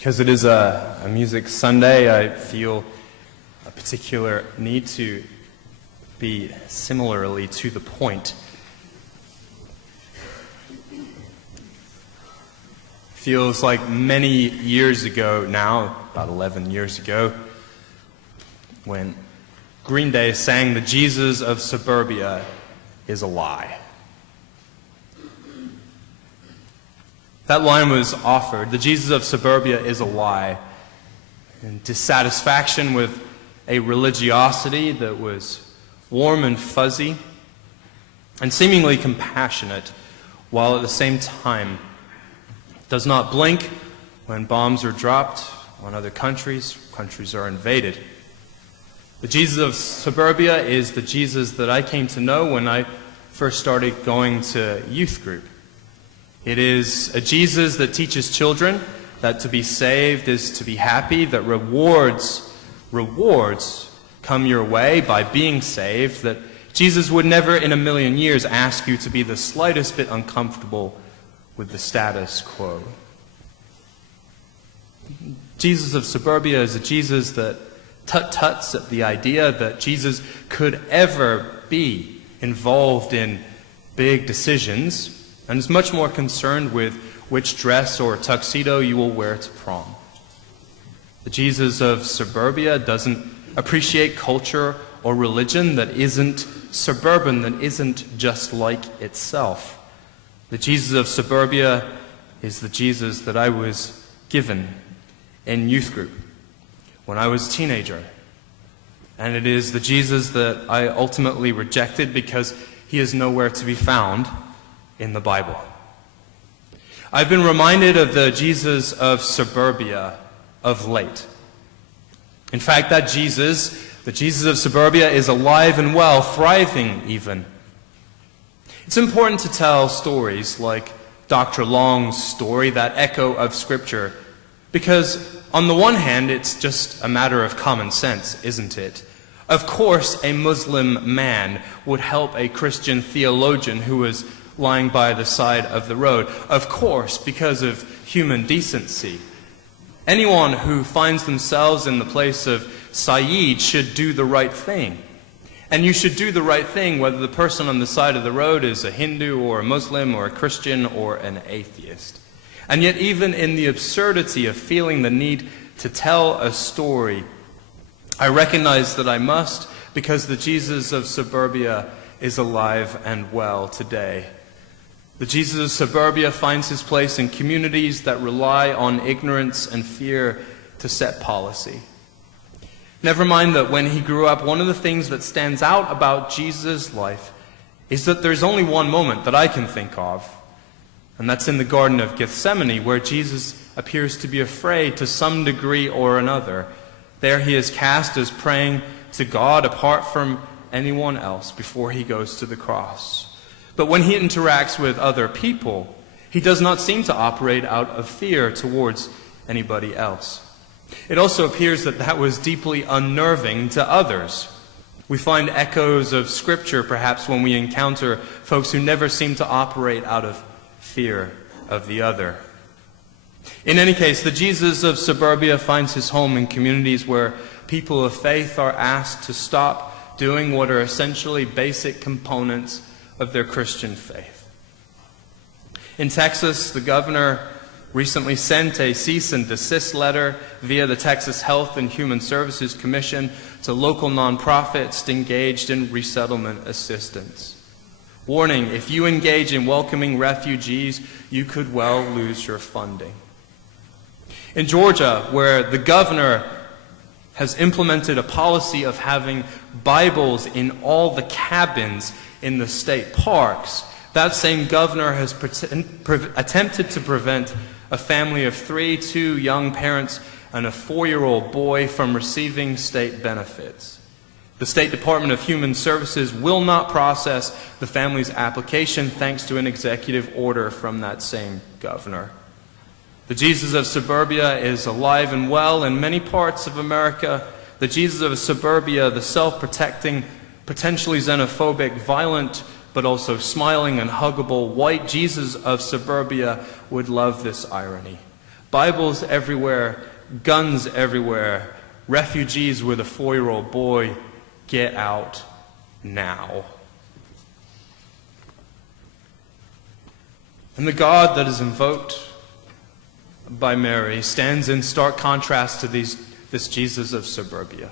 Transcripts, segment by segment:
Because it is a music Sunday, I feel a particular need to be similarly to the point. Feels like many years ago now, about 11 years ago, when Green Day sang "The Jesus of Suburbia is a lie." That line was offered, "The Jesus of Suburbia is a lie," in dissatisfaction with a religiosity that was warm and fuzzy and seemingly compassionate, while at the same time does not blink when bombs are dropped on other countries, countries are invaded. The Jesus of Suburbia is the Jesus that I came to know when I first started going to youth group. It is a Jesus that teaches children that to be saved is to be happy, that rewards come your way by being saved, that Jesus would never in a million years ask you to be the slightest bit uncomfortable with the status quo. Jesus of Suburbia is a Jesus that tut-tuts at the idea that Jesus could ever be involved in big decisions, and is much more concerned with which dress or tuxedo you will wear to prom. The Jesus of Suburbia doesn't appreciate culture or religion that isn't suburban, that isn't just like itself. The Jesus of Suburbia is the Jesus that I was given in youth group when I was a teenager. And it is the Jesus that I ultimately rejected because he is nowhere to be found in the Bible. I've been reminded of the Jesus of Suburbia of late. In fact, that Jesus, the Jesus of Suburbia, is alive and well, thriving even. It's important to tell stories like Dr. Long's story, that echo of Scripture, because on the one hand, it's just a matter of common sense, isn't it? Of course, a Muslim man would help a Christian theologian who was lying by the side of the road. Of course, because of human decency. Anyone who finds themselves in the place of Saeed should do the right thing. And you should do the right thing whether the person on the side of the road is a Hindu or a Muslim or a Christian or an atheist. And yet even in the absurdity of feeling the need to tell a story, I recognize that I must, because the Jesus of Suburbia is alive and well today. The Jesus of Suburbia finds his place in communities that rely on ignorance and fear to set policy. Never mind that when he grew up, one of the things that stands out about Jesus' life is that there's only one moment that I can think of, and that's in the Garden of Gethsemane, where Jesus appears to be afraid to some degree or another. There he is cast as praying to God apart from anyone else before he goes to the cross. But when he interacts with other people, he does not seem to operate out of fear towards anybody else. It also appears that that was deeply unnerving to others. We find echoes of Scripture perhaps when we encounter folks who never seem to operate out of fear of the other. In any case, the Jesus of Suburbia finds his home in communities where people of faith are asked to stop doing what are essentially basic components of their Christian faith. In Texas, the governor recently sent a cease and desist letter via the Texas Health and Human Services Commission to local nonprofits engaged in resettlement assistance. Warning, if you engage in welcoming refugees, you could well lose your funding. In Georgia, where the governor has implemented a policy of having Bibles in all the cabins in the state parks, that same governor has attempted to prevent a family of 3, 2 young parents, and a 4-year-old boy from receiving state benefits. The State Department of Human Services will not process the family's application thanks to an executive order from that same governor. The Jesus of Suburbia is alive and well in many parts of America. The Jesus of Suburbia, the self-protecting, potentially xenophobic, violent, but also smiling and huggable white Jesus of Suburbia would love this irony. Bibles everywhere, guns everywhere, refugees with a 4-year-old boy. Get out now. And the God that is invoked by Mary stands in stark contrast to this Jesus of Suburbia.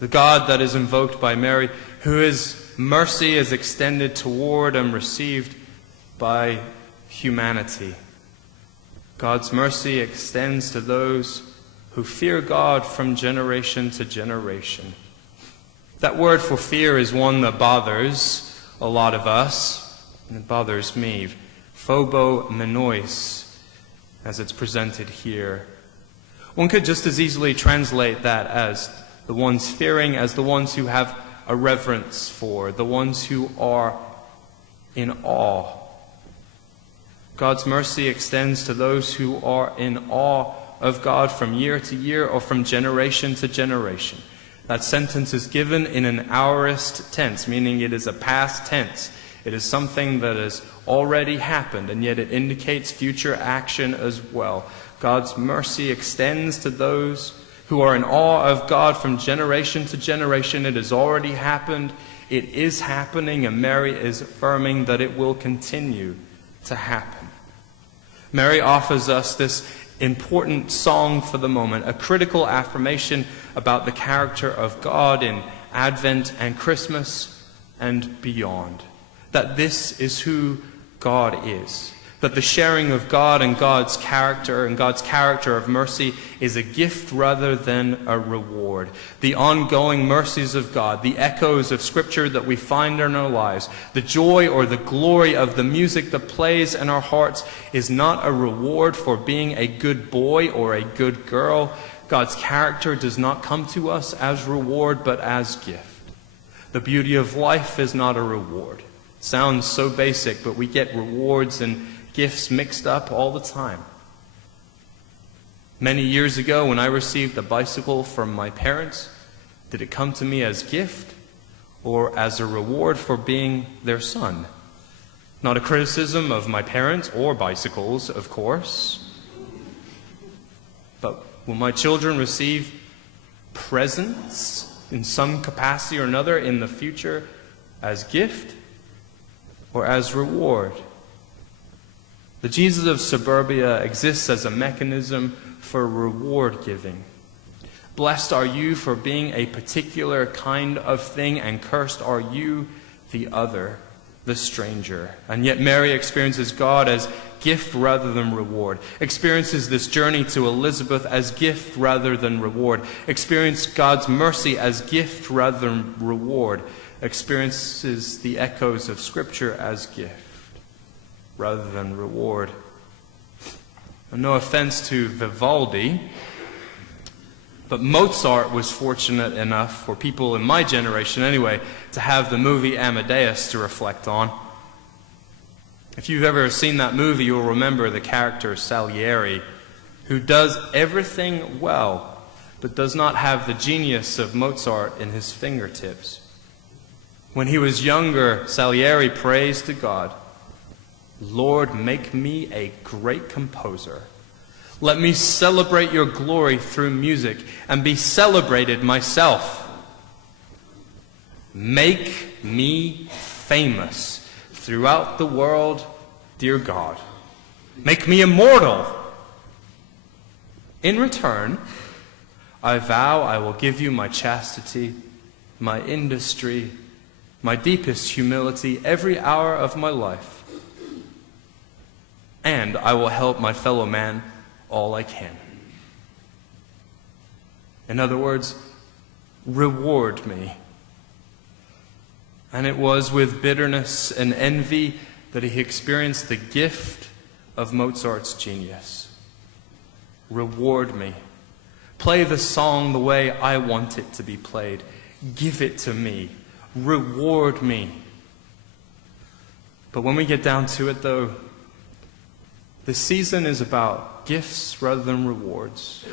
The God that is invoked by Mary, whose mercy is extended toward and received by humanity. God's mercy extends to those who fear God from generation to generation. That word for fear is one that bothers a lot of us, and it bothers me. Phobomenois, as it's presented here. One could just as easily translate that as the ones fearing, as the ones who have a reverence for, the ones who are in awe. God's mercy extends to those who are in awe of God from year to year or from generation to generation. That sentence is given in an aorist tense, meaning it is a past tense. It is something that has already happened, and yet it indicates future action as well. God's mercy extends to those who are in awe of God from generation to generation. It has already happened. It is happening, and Mary is affirming that it will continue to happen. Mary offers us this important song for the moment, a critical affirmation about the character of God in Advent and Christmas and beyond. That this is who God is. That the sharing of God and God's character of mercy is a gift rather than a reward. The ongoing mercies of God, the echoes of Scripture that we find in our lives, the joy or the glory of the music that plays in our hearts is not a reward for being a good boy or a good girl. God's character does not come to us as reward, but as gift. The beauty of life is not a reward. Sounds so basic, but we get rewards and gifts mixed up all the time. Many years ago, when I received a bicycle from my parents, did it come to me as gift or as a reward for being their son? Not a criticism of my parents or bicycles, of course. But will my children receive presents in some capacity or another in the future as gift or as reward? The Jesus of Suburbia exists as a mechanism for reward giving. Blessed are you for being a particular kind of thing, and cursed are you, the other, the stranger. And yet Mary experiences God as gift rather than reward, experiences this journey to Elizabeth as gift rather than reward, experiences God's mercy as gift rather than reward, experiences the echoes of Scripture as gift rather than reward. And no offense to Vivaldi, but Mozart was fortunate enough, for people in my generation anyway, to have the movie Amadeus to reflect on. If you've ever seen that movie, you'll remember the character Salieri, who does everything well, but does not have the genius of Mozart in his fingertips. When he was younger, Salieri prays to God, "Lord, make me a great composer. Let me celebrate your glory through music and be celebrated myself. Make me famous throughout the world, dear God. Make me immortal. In return, I vow I will give you my chastity, my industry, my deepest humility every hour of my life. And I will help my fellow man all I can." In other words, reward me. And it was with bitterness and envy that he experienced the gift of Mozart's genius. Reward me. Play the song the way I want it to be played. Give it to me. Reward me. But when we get down to it, though, the season is about gifts rather than rewards,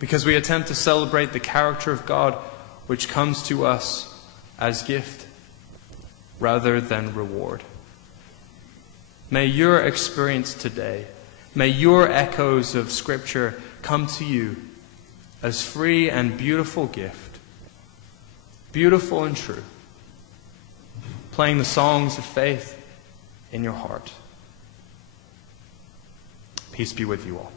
because we attempt to celebrate the character of God, which comes to us as gift rather than reward. May your experience today May your echoes of Scripture come to you as free and beautiful gift, beautiful and true, playing the songs of faith in your heart. Peace be with you all.